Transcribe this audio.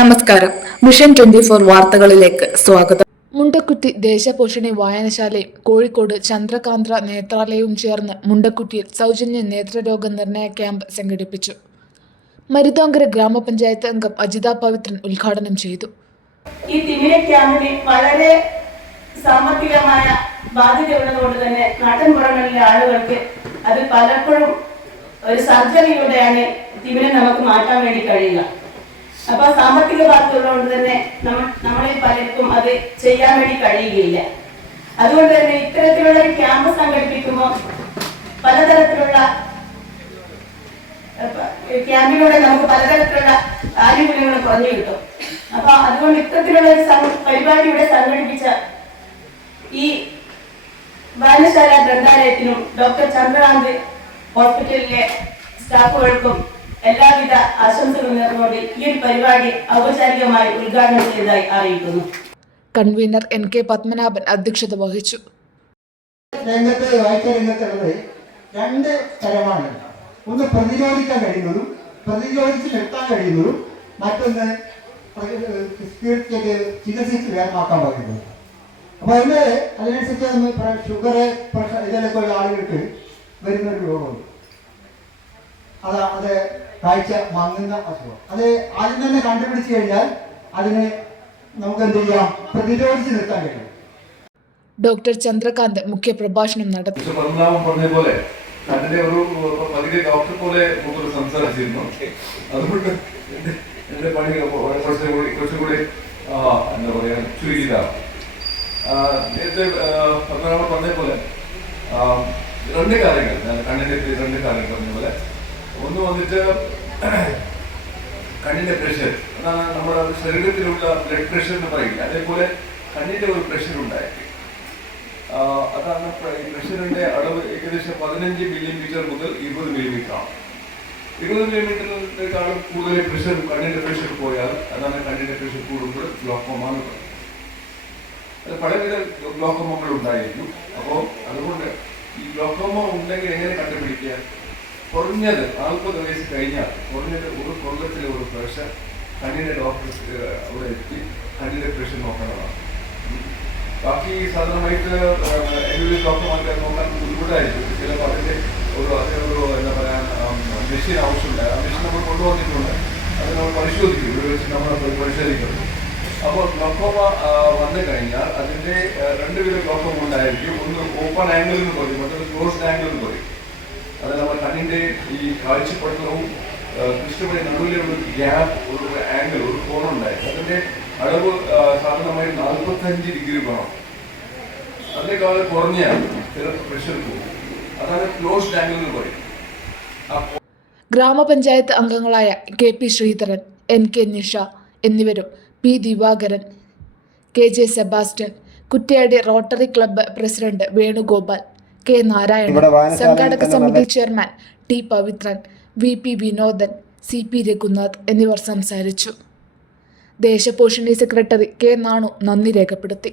നമസ്കാരം. Mission twenty four വാർത്തകളിലേക്ക് സ്വാഗതം. മുണ്ടക്കുറ്റി ദേശപോഷണി വായനശാലയും കോഴിക്കോട് ചന്ദ്രകാന്ത്ര നേത്രാലയവും ചേർന്ന് മുണ്ടക്കുറ്റിയിൽ സൗജന്യ നേത്രരോഗ നിർണയ ക്യാമ്പ് സംഘടിപ്പിച്ചു. മരുതോങ്കര ഗ്രാമപഞ്ചായത്ത് അംഗം അജിത പവിത്രൻ ഉദ്ഘാടനം ചെയ്തു. ഈ തിമിര ക്യാമ്പിന് വളരെ സാമ്പത്തികമായ ബാധ്യത ഉള്ളതുകൊണ്ട് തന്നെ നാട്ടിൻപുറങ്ങളിലെ ആളുകൾക്ക് അത് പലപ്പോഴും ഒരു സർജറിയിലൂടെയാണ് തിമിരം നമുക്ക് മാറ്റാൻ വേണ്ടി കഴിയുക. അപ്പൊ സാമ്പത്തിക ബാധ്യത ഉള്ളതുകൊണ്ട് തന്നെ നമ്മളിൽ പലർക്കും അത് ചെയ്യാൻ വേണ്ടി കഴിയുകയില്ല. അതുകൊണ്ട് തന്നെ ഇത്തരത്തിലുള്ള ഒരു ക്യാമ്പ് സംഘടിപ്പിക്കുമ്പോൾ പലതരത്തിലുള്ള ക്യാമ്പിലൂടെ നമുക്ക് പലതരത്തിലുള്ള ആനുകൂല്യങ്ങൾ കുറഞ്ഞു കിട്ടും. അപ്പൊ അതുകൊണ്ട് ഇത്തരത്തിലുള്ള ഒരു പരിപാടി ഇവിടെ സംഘടിപ്പിച്ച ഈ വായനശാല ഗ്രന്ഥാലയത്തിനും ഡോക്ടർ ചന്ദ്രകാന്ത് ഹോസ്പിറ്റലിലെ സ്റ്റാഫുകൾക്കും എല്ലാവിധ ആശംസകളും നേർന്നുകൊണ്ട് ഈ ഒരു പരിപാടി ഔപചാരികമായി ഉദ്ഘാടനം ചെയ്തതായി അറിയിക്കുന്നു. കൺവീനർ എൻ കെ പത്മനാഭൻ അധ്യക്ഷത വഹിച്ചു. രംഗത്ത് വായ്പ രംഗത്തുള്ളത് രണ്ട് തരമാണ്. ഒന്ന് പ്രതിരോധിക്കാൻ കഴിയുന്നതും പ്രതിരോധിച്ച് നിർത്താൻ കഴിയുന്നതും മറ്റൊന്ന് ചികിത്സിച്ച് വേഗമാക്കാൻ പറയുന്നത് അപ്പൊ അതിന് അതിനനുസരിച്ച് ഷുഗർ പ്രഷർ ഇതിലൊക്കെ ഉള്ള ആളുകൾക്ക് വരുന്ന ഒരു രോഗമുണ്ട്. അത് അത് കാഴ്ച മങ്ങുന്ന അസുഖം. അത് ആദ്യം തന്നെ കണ്ടുപിടിച്ചു കഴിഞ്ഞാൽ അതിനെ നമുക്ക് എന്ത് ചെയ്യാം? പ്രതിരോധിച്ച് നിർത്താൻ കഴിയും. ഡോക്ടർ ചന്ദ്രകാന്ത് മുഖ്യ പ്രഭാഷണം നടത്തി പറഞ്ഞ പോലെ അതിന്റെ ഒരു പകുതി ഡോക്ടർ പോലെ മൂപ്പര് സംസാരിച്ചിരുന്നു അതുകൊണ്ട് എന്റെ പണി കുറച്ചും കൂടി കുറച്ചും കൂടി ആ, എന്താ പറയാ ചുരുക്കിയതാണ് നേരത്തെ പത്മനാഭൻ പറഞ്ഞ പോലെ രണ്ട് കാര്യങ്ങൾ കണ്ണിന്റെ രണ്ട് കാര്യങ്ങൾ പറഞ്ഞ പോലെ ഒന്ന് വന്നിട്ട് കണ്ണിന്റെ പ്രഷർ അതാണ് നമ്മുടെ ശരീരത്തിലുള്ള ബ്ലഡ് പ്രഷർ എന്ന് പറയില്ല അതേപോലെ കണ്ണിന്റെ ഒരു പ്രഷർ ഉണ്ടായിരിക്കും അതാണ് പ്രഷറിന്റെ അളവ് ഏകദേശം പതിനഞ്ച് മില്ലിമീറ്റർ മുതൽ ഇരുപത് മില്ലിമീറ്റർ ആണ്. ഇരുപത് മില്ലിമീറ്ററിനേക്കാളും കൂടുതൽ പ്രഷർ കണ്ണിന്റെ പ്രഷർ പോയാൽ അതാണ് കണ്ണിന്റെ പ്രഷർ കൂടുമ്പോൾ ഗ്ലോക്കോമ എന്ന് പറയും അത് പലവിധ ഗ്ലോക്കോമകൾ ഉണ്ടായിരിക്കും അപ്പോൾ അതുകൊണ്ട് ഈ ഗ്ലോക്കോമ ഉണ്ടെങ്കിൽ എങ്ങനെ കണ്ടുപിടിക്കുക? കുറഞ്ഞത് നാൽപ്പത് വയസ്സ് കഴിഞ്ഞാൽ കുറഞ്ഞത് ഒരു കൊല്ലത്തിലെ ഒരു പ്രഷർ കണ്ണിന്റെ ഡോക്ടർ അവിടെ എത്തി. കണ്ണിന്റെ പ്രഷർ നോക്കേണ്ടതാണ്. ബാക്കി സാധാരണമായിട്ട് എന്തെങ്കിലും ഡോക്ടർമാർക്ക് നോക്കാൻ ബുദ്ധിമുട്ടായിരിക്കും. ചിലപ്പോൾ അതിന്റെ ഒരു അതിനൊരു എന്താ പറയുക മെഷീൻ ആവശ്യമുണ്ട് ആ മെഷീൻ നമ്മൾ കൊണ്ടുവന്നിട്ടുണ്ട്. അത് നമ്മൾ പരിശോധിക്കും. ഇവിടെ വെച്ച് നമ്മൾ പരിശോധിക്കുന്നു. അപ്പോൾ ഗ്ലോക്കോമ വന്നു കഴിഞ്ഞാൽ അതിന്റെ രണ്ട് വിധ ഗ്ലോക്കോമ ഉണ്ടായിരിക്കും. ഒന്ന് ഓപ്പൺ ആംഗിളിൽ എന്ന് പറയും. മറ്റൊന്ന് ക്ലോസ്ഡ് ആംഗിളിൽ എന്ന് പറയും. അത് നമ്മുടെ കണ്ണിന്റെ ഈ കാഴ്ചപ്പടലവും കൃഷ്ണമണി നടുവിലുള്ള ഒരു ഗ്യാപ്പ് ഒരു ആംഗിൾ ഒരു കോണുണ്ടായിരുന്നു അതിന്റെ അളവ് സാധാരണമായി നാൽപ്പത്തഞ്ച് ഡിഗ്രി വേണം. അതിനേക്കാൾ കുറഞ്ഞ ചിലപ്പോൾ പ്രഷർ പോകും അതാണ് ക്ലോസ്ഡ് ആംഗിൾ എന്ന് പറയും. ഗ്രാമപഞ്ചായത്ത് അംഗങ്ങളായ K P Sreedharan N K Nisha എന്നിവരും P Divakaran K J Sebastian Kuttiady rotary club president Venugopal K Narayanan സംഘാടക സമിതി chairman T Pavithran V P Vinodan C P Raghunath എന്നിവർ സംസാരിച്ചു. ദേശപോഷിണി സെക്രട്ടറി കെ നാണു നന്ദി രേഖപ്പെടുത്തി.